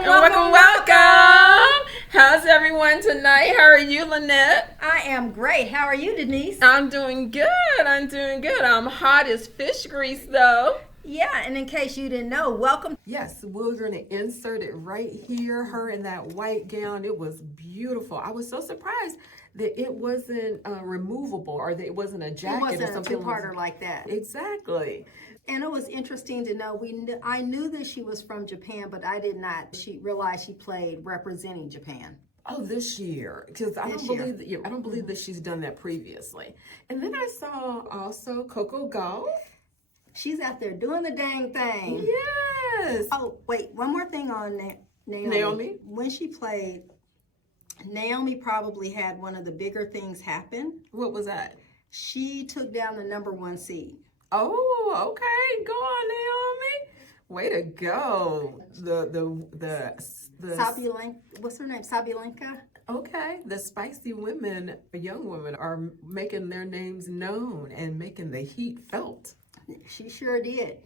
welcome. How's everyone tonight? How are you, Lynette? I am great. How are you, Denise? I'm doing good. I'm hot as fish grease, though. Yeah, and in case you didn't know, welcome. Yes, we're going to insert it right here. Her in that white gown. It was beautiful. I was so surprised that it wasn't removable or that it wasn't a jacket It wasn't or something. a two-parter like that. Exactly. And it was interesting to know. I knew that she was from Japan, but I did not. She realized she played representing Japan. Oh, this year, because I don't believe that she's done that previously. And then I saw also Coco Gauff. She's out there doing the dang thing. Yes. Oh, wait, one more thing on Naomi. When she played, Naomi probably had one of the bigger things happen. What was that? She took down the #1 seed. Oh, okay. Go on, Naomi. Way to go. The Sabalenka, what's her name? Sabalenka? Okay. The spicy women, young women, are making their names known and making the heat felt. She sure did.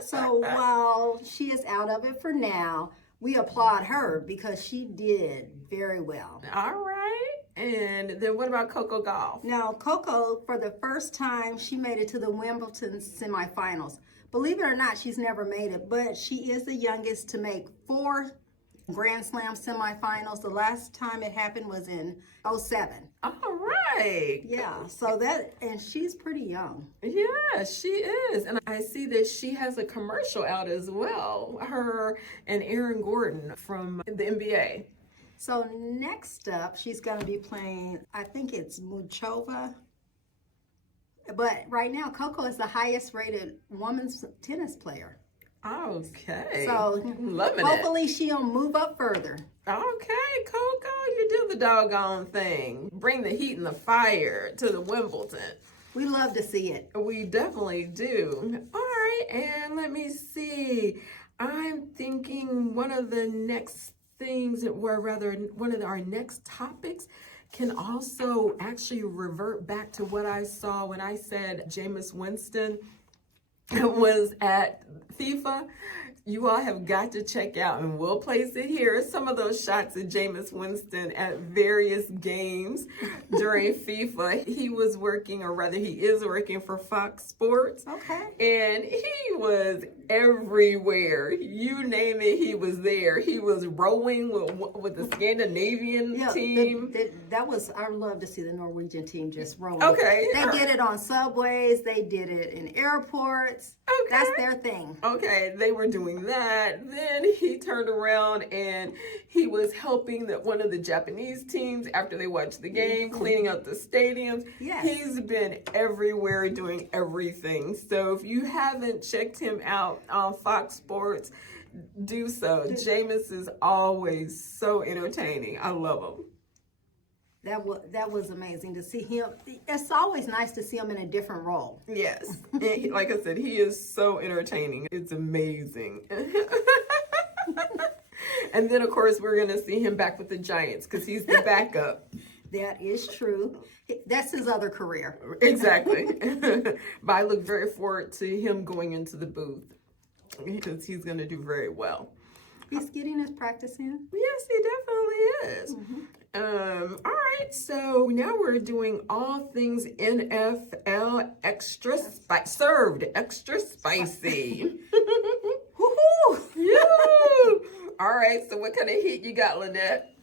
So while she is out of it for now, we applaud her because she did very well. All right. And then what about Coco Gauff? Now, Coco, for the first time, she made it to the Wimbledon semifinals. Believe it or not, she's never made it, but she is the youngest to make 4 Grand Slam semifinals. The last time it happened was in 2007. All right. Yeah, and she's pretty young. Yeah, she is. And I see that she has a commercial out as well. Her and Aaron Gordon from the NBA. So next up, she's going to be playing, I think it's Muchova. But right now, Coco is the highest rated women's tennis player. Okay. So loving hopefully she'll move up further. Okay, Coco, you do the doggone thing. Bring the heat and the fire to the Wimbledon. We love to see it. We definitely do. All right, and let me see. I'm thinking one of the next things, or rather one of our next topics, can also actually revert back to what I saw when I said Jameis Winston was at FIFA. You all have got to check out, and we'll place it here, some of those shots of Jameis Winston at various games during FIFA. He was working, or rather he is working for Fox Sports. Okay. And he was everywhere. You name it, he was there. He was rowing with the Scandinavian team. I love to see the Norwegian team just rowing. Okay. They did it on subways. They did it in airports. Okay. That's their thing. Okay, they were doing that. Then he turned around and he was helping one of the Japanese teams after they watched the game, cleaning up the stadiums. Yes. He's been everywhere doing everything. So if you haven't checked him out on Fox Sports, do so. Jameis is always so entertaining. I love him. That was amazing to see him. It's always nice to see him in a different role. Yes. And like I said, he is so entertaining. It's amazing. And then, of course, we're going to see him back with the Giants because he's the backup. That is true. That's his other career. Exactly. But I look very forward to him going into the booth because he's going to do very well. He's getting his practice in. Yes, he definitely is. Mm-hmm. All right, so now we're doing all things NFL extra served extra spicy. Woohoo! Yoo! All right, so what kind of heat you got, Lynette?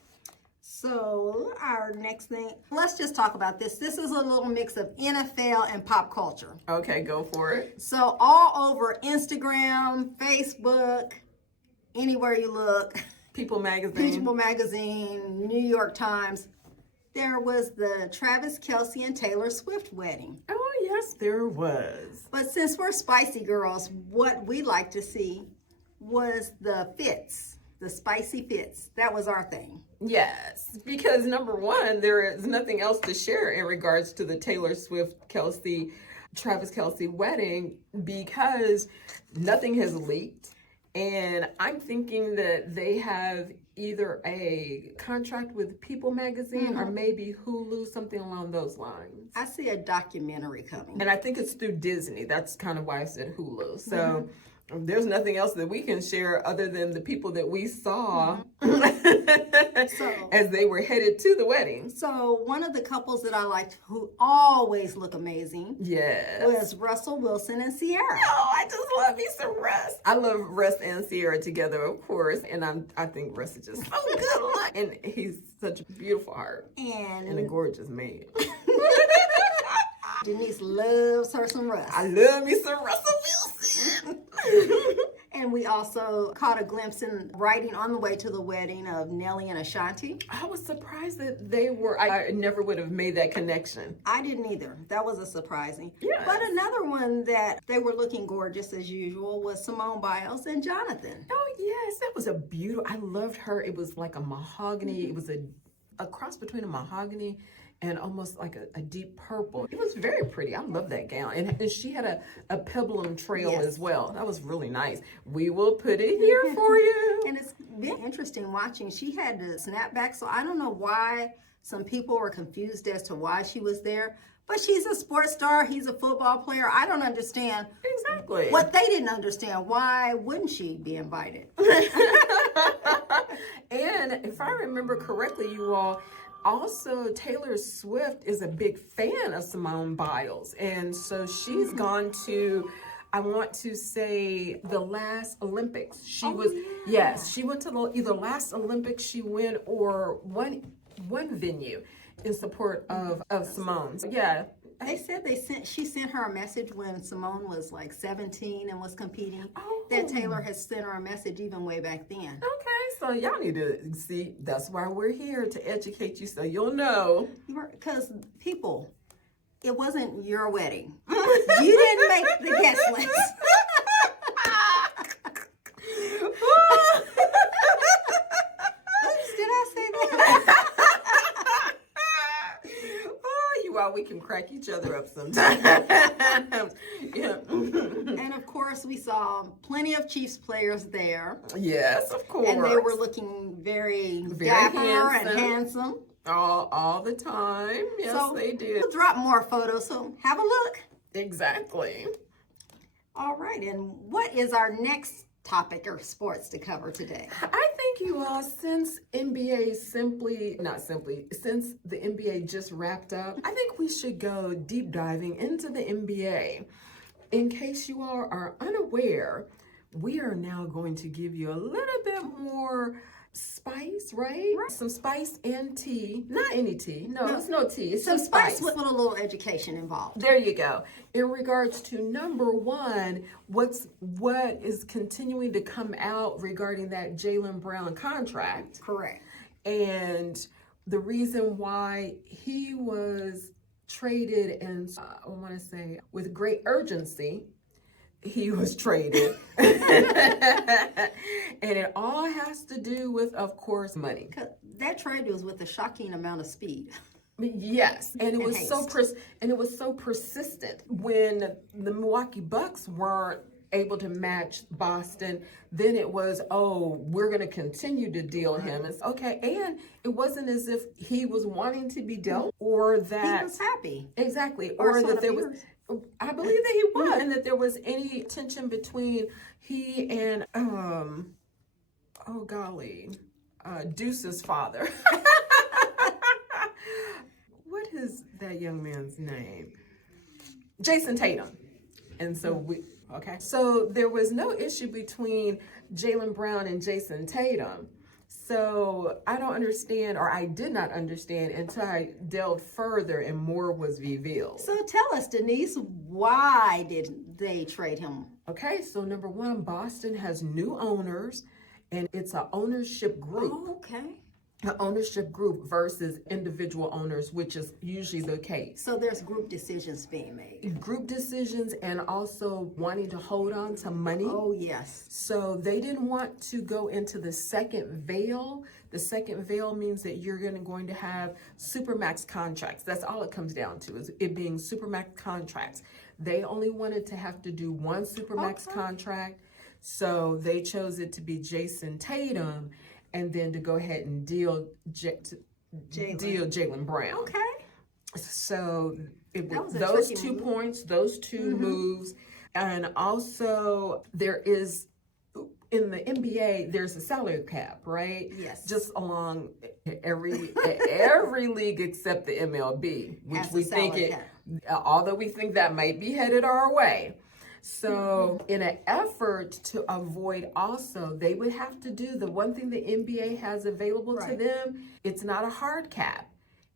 So our next thing, let's just talk about this. This is a little mix of NFL and pop culture. Okay, go for it. So all over Instagram, Facebook, anywhere you look, People Magazine, New York Times, there was the Travis Kelce and Taylor Swift wedding. Oh, yes, there was. But since we're spicy girls, what we like to see was the fits, the spicy fits. That was our thing. Yes, because number one, there is nothing else to share in regards to the Taylor Swift Travis Kelce wedding because nothing has leaked. And I'm thinking that they have either a contract with People Magazine or maybe Hulu, something along those lines. I see a documentary coming. And I think it's through Disney. That's kind of why I said Hulu. So There's nothing else that we can share other than the people that we saw as they were headed to the wedding. So one of the couples that I liked who always look amazing Yes. was Russell Wilson and Sierra. Oh, I just love me some Russ. I love Russ and Sierra together, of course, and I think Russ is just so good looking, and he's such a beautiful heart and a gorgeous man. Denise loves her some Russ. I love me some Russell Wilson. And we also caught a glimpse in writing on the way to the wedding of Nellie and Ashanti. I was surprised that they were, I never would have made that connection. I didn't either. That was a surprising. Yes. But another one that they were looking gorgeous as usual was Simone Biles and Jonathan. Oh yes, that was a beautiful, I loved her. It was like a mahogany, it was a cross between a mahogany and almost like a deep purple. It was very pretty. I love that gown. And she had a peplum trail as well. That was really nice. We will put it here for you. And it's been interesting watching. She had the snapback, so I don't know why some people were confused as to why she was there. But she's a sports star. He's a football player. I don't understand. Exactly. What they didn't understand. Why wouldn't she be invited? And if I remember correctly, you all, also, Taylor Swift is a big fan of Simone Biles. And so she's gone to, I want to say, the last Olympics. She yes, she went to the either last Olympics she went or one venue in support of Simone. So, yeah. They said she sent her a message when Simone was like 17 and was competing. That Taylor has sent her a message even way back then. Okay, so y'all need to see, that's why we're here, to educate you so you'll know. Because people, it wasn't your wedding. You didn't make the guest list. Oops, did I say that? We can crack each other up sometimes. Yeah. And of course, we saw plenty of Chiefs players there. Yes, of course. And they were looking very dapper and handsome. All the time. Yes, so they did. We'll drop more photos, so have a look. Exactly. All right, and what is our next topic or sports to cover today? I think you all, since the NBA just wrapped up, I think we should go deep diving into the NBA. In case you all are unaware, we are now going to give you a little bit more spice, right? Some spice and tea. Not any tea. No, it's no tea. It's some some spice with a little education involved. There you go. In regards to number one, what is continuing to come out regarding that Jaylen Brown contract. Correct. And the reason why he was traded, and I want to say with great urgency, he was traded. And it all has to do with, of course, money. That trade was with a shocking amount of speed. Yes, and it was haste. so persistent. When the Milwaukee Bucks weren't able to match Boston, then it was, we're going to continue to deal him. It's okay, and it wasn't as if he was wanting to be dealt, or that he was happy. Exactly, or that there was. I believe that he was, and that there was any tension between he and Deuce's father. What is that young man's name? Jason Tatum. And so so there was no issue between Jaylen Brown and Jason Tatum. So I don't understand, or I did not understand until I delved further and more was revealed. So tell us, Denise, why did they trade him? Okay, so number one, Boston has new owners, and it's an ownership group. Oh, okay. An ownership group versus individual owners, which is usually the case. So there's group decisions being made. Group decisions, and also wanting to hold on to money. Oh, yes. So they didn't want to go into the second veil. The second veil means that you're going to have supermax contracts. That's all it comes down to, is it being supermax contracts. They only wanted to have to do one supermax contract. So they chose it to be Jason Tatum, and then to go ahead and deal Jaylen Brown. Okay. So those two move. points, those two moves And also there is, in the NBA, there's a salary cap, right? Yes. Just along every league except the MLB, which Has a we think salary it, cap. although we think that might be headed our way. So in an effort to avoid also, they would have to do the one thing the NBA has available to Right. them. It's not a hard cap.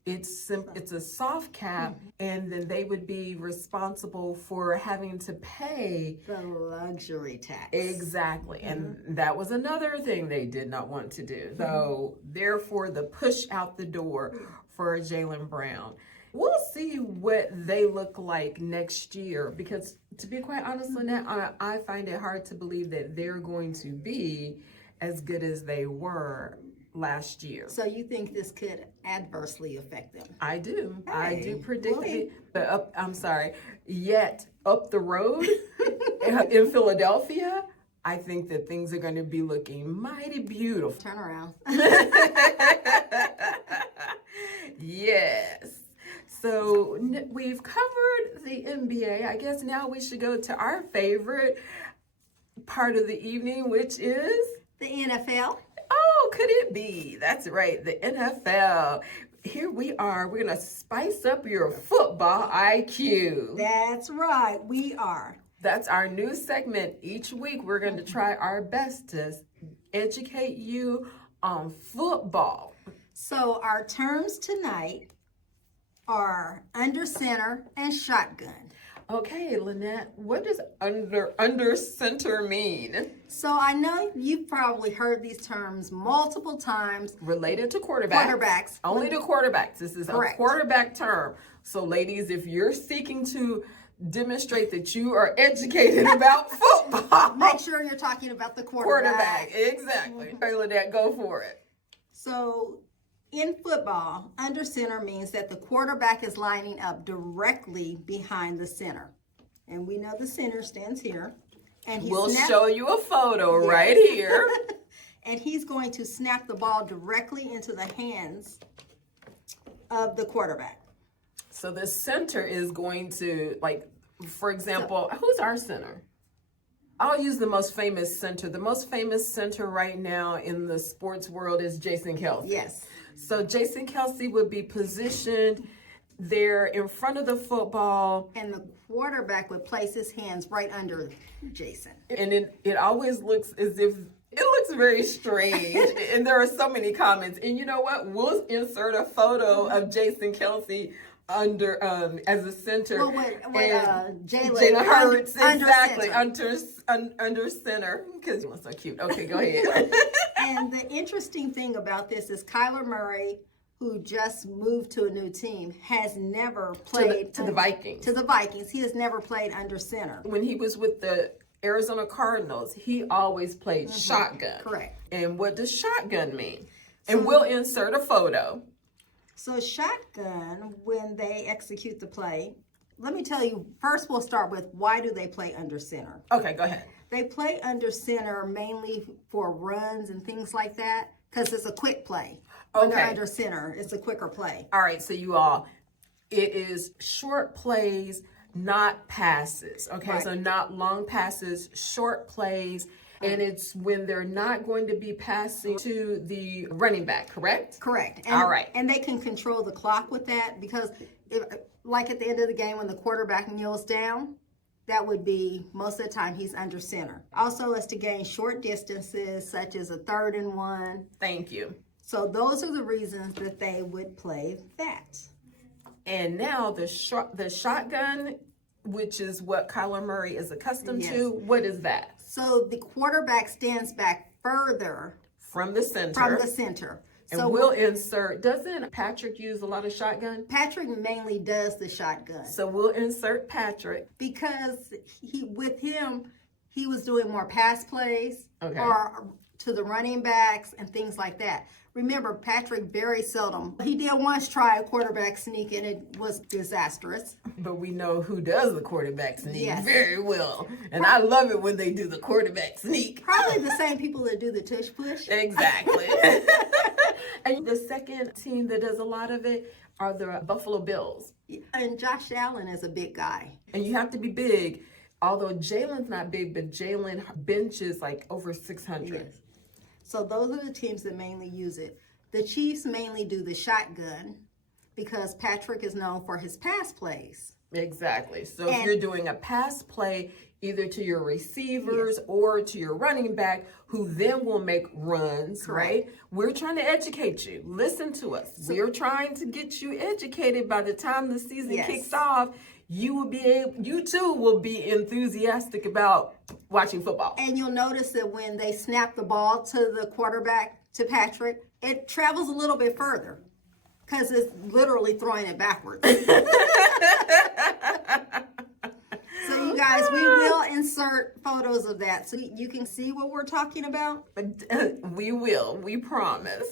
It's a soft cap, and then they would be responsible for having to pay. The luxury tax. Exactly. And that was another thing they did not want to do. So therefore the push out the door for Jaylen Brown. We'll see what they look like next year, because to be quite honest, Lynette, I find it hard to believe that they're going to be as good as they were last year. So you think this could adversely affect them? I do. I do Hey, predict boy. it. But yet up the road in Philadelphia, I think that things are going to be looking mighty beautiful. Turn around. Yes. So we've covered the NBA. I guess now we should go to our favorite part of the evening, which is, The NFL. oh, could it be? That's right, the NFL. Here we are. We're going to spice up your football IQ. That's right. We are. That's our new segment. Each week, we're going to try our best to educate you on football. So our terms tonight are under center and shotgun. Okay, Lynette, what does under center mean? So I know you've probably heard these terms multiple times. Related to quarterbacks. Quarterbacks. Only to quarterbacks. This is Correct. a quarterback term. So ladies, if you're seeking to demonstrate that you are educated about football, Make sure you're talking about the quarterback. Exactly. Okay, Lynette, go for it. So in football, under center means that the quarterback is lining up directly behind the center. And we know the center stands here. And We'll show you a photo right here. And he's going to snap the ball directly into the hands of the quarterback. So the center is going to, like, for example, who's our center? I'll use the most famous center. The most famous center right now in the sports world is Jason Kelce. Yes. So Jason Kelce would be positioned there in front of the football. And the quarterback would place his hands right under Jason. And it always looks as if it looks very strange. And there are so many comments. And you know what? We'll insert a photo of Jason Kelce under as a center. Well, Jalen Hurts, exactly, Under under center, because he was so cute. Okay, go ahead. And the interesting thing about this is Kyler Murray, who just moved to a new team, has never played to the Vikings. To the Vikings. He has never played under center. When he was with the Arizona Cardinals, he always played shotgun. Correct. And what does shotgun mean? And we'll insert a photo. So shotgun, when they execute the play, let me tell you, first we'll start with why do they play under center? Okay, go ahead. They play under center mainly for runs and things like that because it's a quick play. When they're Okay. under center, it's a quicker play. All right, so you all, it is short plays, not passes. Okay, Right. so not long passes, short plays. And it's when they're not going to be passing to the running back, correct? Correct. And, All right. And they can control the clock with that because, like at the end of the game when the quarterback kneels down, that would be most of the time he's under center. Also, is to gain short distances such as a 3rd and 1. Thank you. So those are the reasons that they would play that. And now the shotgun, which is what Kyler Murray is accustomed Yes. to, what is that? So the quarterback stands back further From the center. from the center. And So we'll insert, doesn't Patrick use a lot of shotgun? Patrick mainly does the shotgun So we'll insert Patrick. because he was doing more pass plays Okay. or to the running backs and things like that. Remember, Patrick very seldom. He did once try a quarterback sneak and it was disastrous. But we know who does the quarterback sneak Yes. very well. And I love it when they do the quarterback sneak. Probably the same people that do the tush push. Exactly. And the second team that does a lot of it are the Buffalo Bills. And Josh Allen is a big guy. And you have to be big Although Jalen's not big, but Jalen benches like over 600. Yes. So those are the teams that mainly use it. The Chiefs mainly do the shotgun because Patrick is known for his pass plays. Exactly. So if you're doing a pass play either to your receivers or to your running back, who then will make runs, right? We're trying to educate you. Listen to us. We're trying to get you educated. By the time the season kicks off, you too will be enthusiastic about watching football. And you'll notice that when they snap the ball to the quarterback, to Patrick, it travels a little bit further because it's literally throwing it backwards. So you guys, we will insert photos of that so you can see what we're talking about. We will. We promise.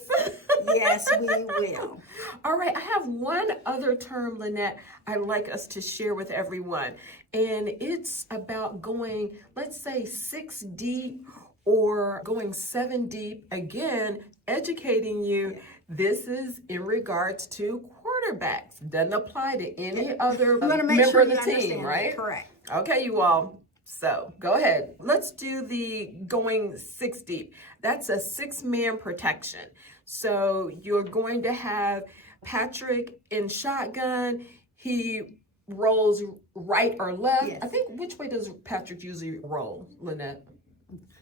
Yes, we will. All right. I have one other term, Lynette, I'd like us to share with everyone. And it's about going, let's say, 6 deep or going 7 deep. Again, educating you. This is in regards to quarterbacks. Doesn't apply to any other member of the team, right? Correct. Okay, you all. So go ahead. Let's do the going 6 deep. That's a 6-man protection. So you're going to have Patrick in shotgun. He rolls right or left. Yes. I think, which way does Patrick usually roll, Lynette?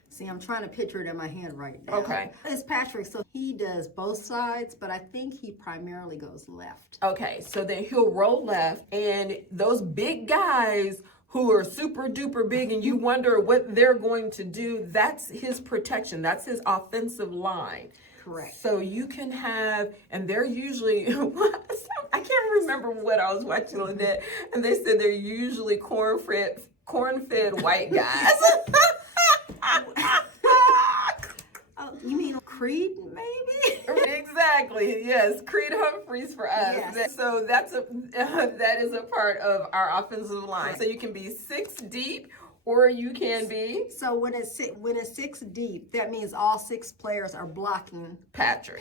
See, I'm trying to picture it in my hand right now. Okay. It's Patrick, so he does both sides, but I think he primarily goes left. Okay, so then he'll roll left, and those big guys who are super duper big and you wonder what they're going to do, that's his protection. That's his offensive line. Correct. So you can have, and they're usually, I can't remember what I was watching on that, and they said they're usually corn-fed white guys. Oh, you mean Creed, maybe? Exactly. Yes, Creed Humphreys for us. Yes. So that is a part of our offensive line. So you can be 6 deep, or you can be So when it's 6 deep, that means all 6 players are blocking Patrick,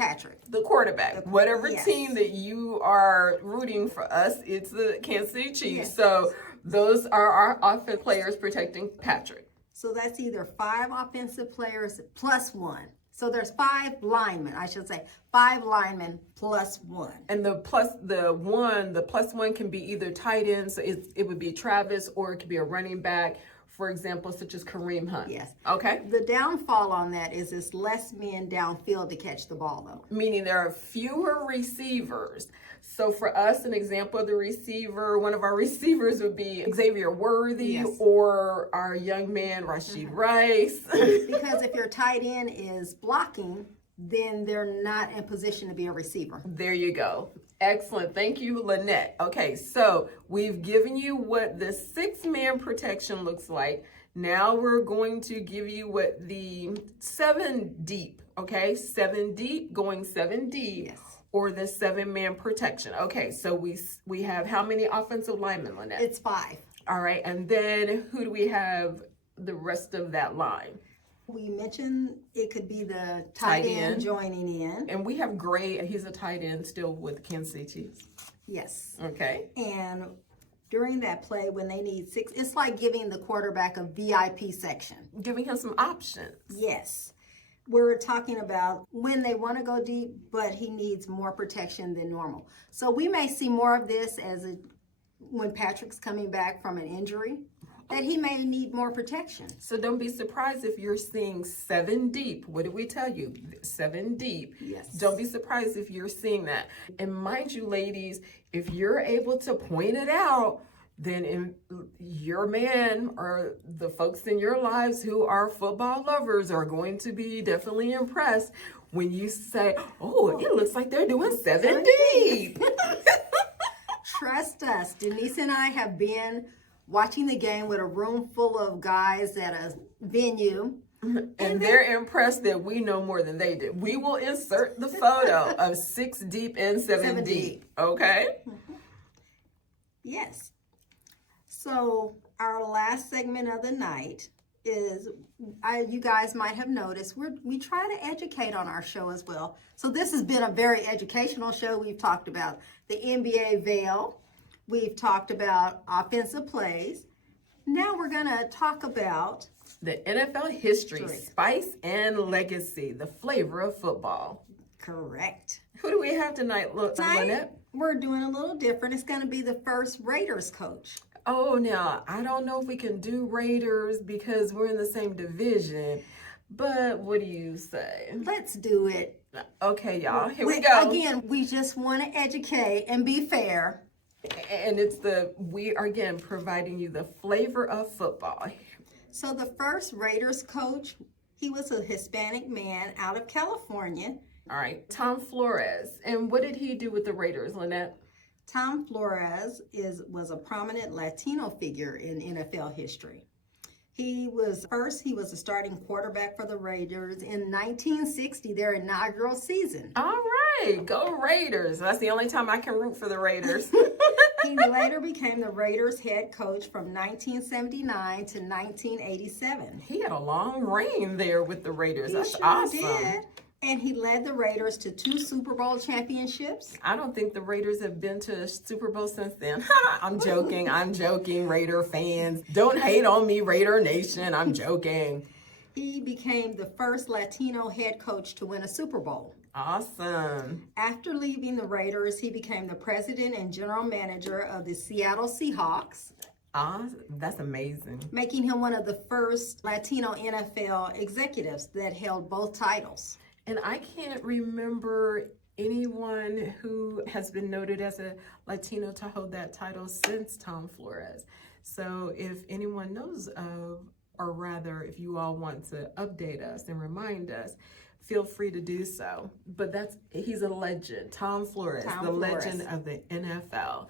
the quarterback. Whatever yes. team that you are rooting for us, it's the Kansas City Chiefs. Yes. So those are our offensive players protecting Patrick. So that's either 5 offensive players plus 1. So there's 5 linemen, I should say. 5 linemen plus 1. And the plus one can be either tight end, so it would be Travis, or it could be a running back, for example, such as Kareem Hunt. Yes. Okay. The downfall on that is it's less men downfield to catch the ball, though. Meaning there are fewer receivers. So for us, an example of the receiver, one of our receivers would be Xavier Worthy, Yes. or our young man, Rashid Rice. Because if your tight end is blocking, then they're not in position to be a receiver. There you go. Excellent. Thank you, Lynette. Okay, so we've given you what the 6-man protection looks like. Now we're going to give you what the 7 deep, okay? 7 deep, going 7 deep. Yes. Or the 7-man protection. Okay, so we have how many offensive linemen, Lynette? It's 5. All right, and then who do we have the rest of that line? We mentioned it could be the tight end joining in. And we have Gray, he's a tight end still with Kansas City Chiefs. Yes. Okay. And during that play, when they need 6, it's like giving the quarterback a VIP section. Giving him some options. Yes. We're talking about when they want to go deep, but he needs more protection than normal. So we may see more of this when Patrick's coming back from an injury, that he may need more protection. So don't be surprised if you're seeing 7 deep. What did we tell you? 7 deep. Yes. Don't be surprised if you're seeing that. And mind you, ladies, if you're able to point it out, then your man or the folks in your lives who are football lovers are going to be definitely impressed when you say, oh, it looks like they're doing 7 deep. Trust us. Denise and I have been watching the game with a room full of guys at a venue. And they're impressed that we know more than they do. We will insert the photo of 6 deep and 7 deep. Okay? Yes. So our last segment of the night is, you guys might have noticed, we try to educate on our show as well. So this has been a very educational show. We've talked about the NBA veil. We've talked about offensive plays. Now we're going to talk about The NFL history, spice and legacy, the flavor of football. correct. Who do we have tonight, Lynette? We're doing a little different. It's going to be the first Raiders coach. Oh, now, I don't know if we can do Raiders because we're in the same division, but what do you say? Let's do it. Okay, y'all, here we go. Again, we just want to educate and be fair. And we are again providing you the flavor of football. So the first Raiders coach, he was a Hispanic man out of California. All right, Tom Flores. And what did he do with the Raiders, Lynette? Tom Flores was a prominent Latino figure in NFL history. He was a starting quarterback for the Raiders in 1960, their inaugural season. All right, go Raiders. That's the only time I can root for the Raiders. He later became the Raiders head coach from 1979 to 1987. He had a long reign there with the Raiders. That's He sure awesome. did. And he led the Raiders to 2 Super Bowl championships. I don't think the Raiders have been to a Super Bowl since then. I'm joking, Raider fans. Don't hate on me, Raider Nation. I'm joking. He became the first Latino head coach to win a Super Bowl. Awesome. After leaving the Raiders, he became the president and general manager of the Seattle Seahawks, That's amazing. making him one of the first Latino NFL executives that held both titles. And I can't remember anyone who has been noted as a Latino to hold that title since Tom Flores. So if anyone knows of, or rather, if you all want to update us and remind us, feel free to do so. But he's a legend. Tom Flores, legend of the NFL.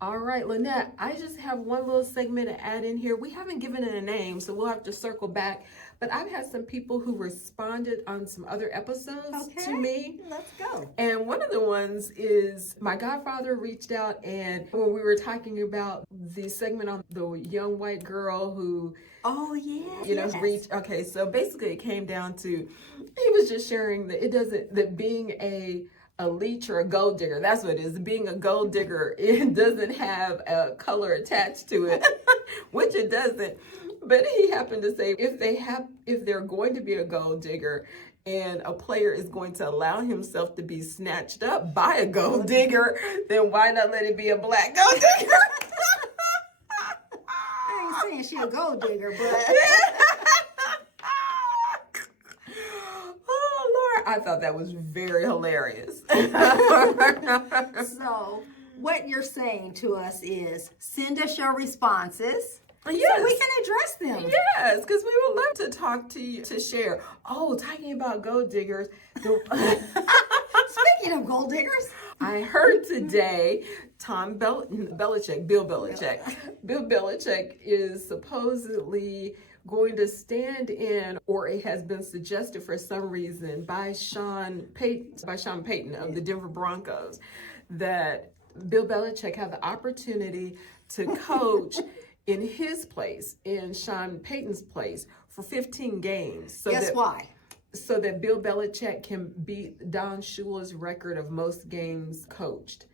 All right, Lynette, I just have one little segment to add in here. We haven't given it a name, so we'll have to circle back. But I've had some people who responded on some other episodes to me. Let's go. And one of the ones is my godfather reached out, and when we were talking about the segment on the young white girl who, Oh, yeah. reached. Okay, so basically it came down to, he was just sharing that being a leech or a gold digger, that's what it is. Being a gold digger, it doesn't have a color attached to it, which it doesn't. But he happened to say if they're going to be a gold digger and a player is going to allow himself to be snatched up by a gold digger, then why not let it be a black gold digger? I ain't saying she a gold digger, but Oh, Lord, I thought that was very hilarious. so what you're saying to us is send us your responses. Yes. So we can address them. Yes, because we would love to talk to you, to share. Oh, talking about gold diggers. Speaking of gold diggers, I heard today Bill Belichick is supposedly going to stand in, or it has been suggested for some reason by Sean Payton of the Denver Broncos, that Bill Belichick have the opportunity to coach in his place, in Sean Payton's place, for 15 games. why? So that Bill Belichick can beat Don Shula's record of most games coached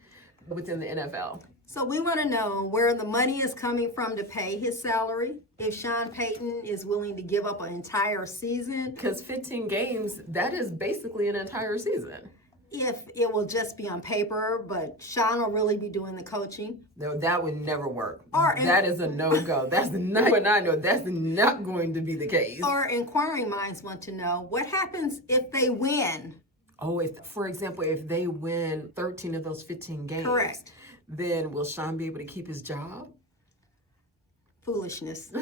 within the NFL. So we want to know where the money is coming from to pay his salary. If Sean Payton is willing to give up an entire season. Because 15 games, that is basically an entire season. If it will just be on paper, but Sean will really be doing the coaching. No, that would never work. Or that is a no-go. That's not when I know that's not going to be the case. Or inquiring minds want to know what happens if they win. Oh, for example, if they win 13 of those 15 games. Correct. Then will Sean be able to keep his job? Foolishness.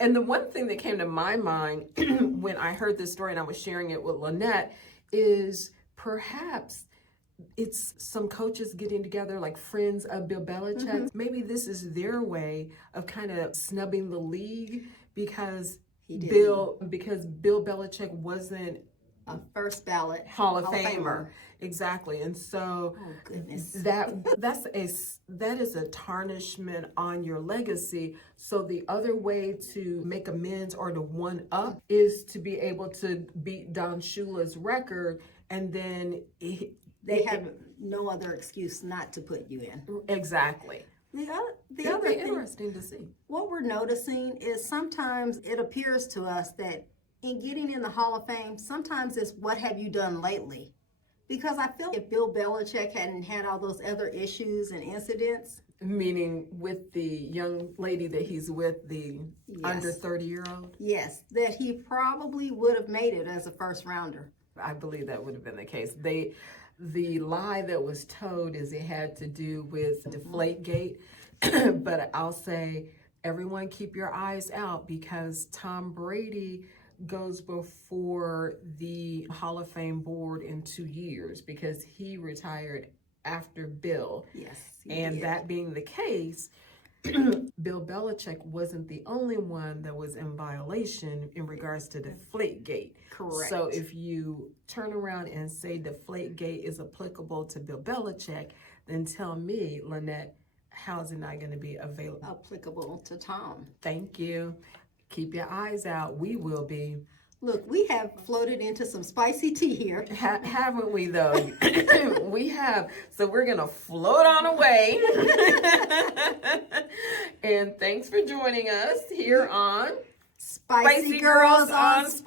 And the one thing that came to my mind when I heard this story and I was sharing it with Lynette is perhaps it's some coaches getting together, like friends of Bill Belichick. Mm-hmm. Maybe this is their way of kind of snubbing the league because Bill Belichick wasn't a first ballot Hall of Famer. Exactly. And so oh, goodness. that is a tarnishment on your legacy. So the other way to make amends or to one up is to be able to beat Don Shula's record, and then they have no other excuse not to put you in. Exactly. The It'd other be thing, interesting to see. what we're noticing is sometimes it appears to us that in getting in the Hall of Fame, sometimes it's what have you done lately? Because I feel if Bill Belichick hadn't had all those other issues and incidents, Meaning with the young lady that he's with, the under 30-year-old? yes, that he probably would have made it as a first rounder. I believe that would have been the case. The lie that was told is it had to do with Deflategate, but I'll say everyone keep your eyes out because Tom Brady goes before the Hall of Fame board in 2 years because he retired after Bill. Yes. he And did. that being the case, Bill Belichick wasn't the only one that was in violation in regards to Deflategate. Correct. So if you turn around and say Deflategate is applicable to Bill Belichick, then tell me, Lynette, how is it not going to be available? applicable to Tom. Thank you. Keep your eyes out. We will be. Look, we have floated into some spicy tea here. Haven't we, though? We have. So we're going to float on away. And thanks for joining us here on Spicy Girls on Sports.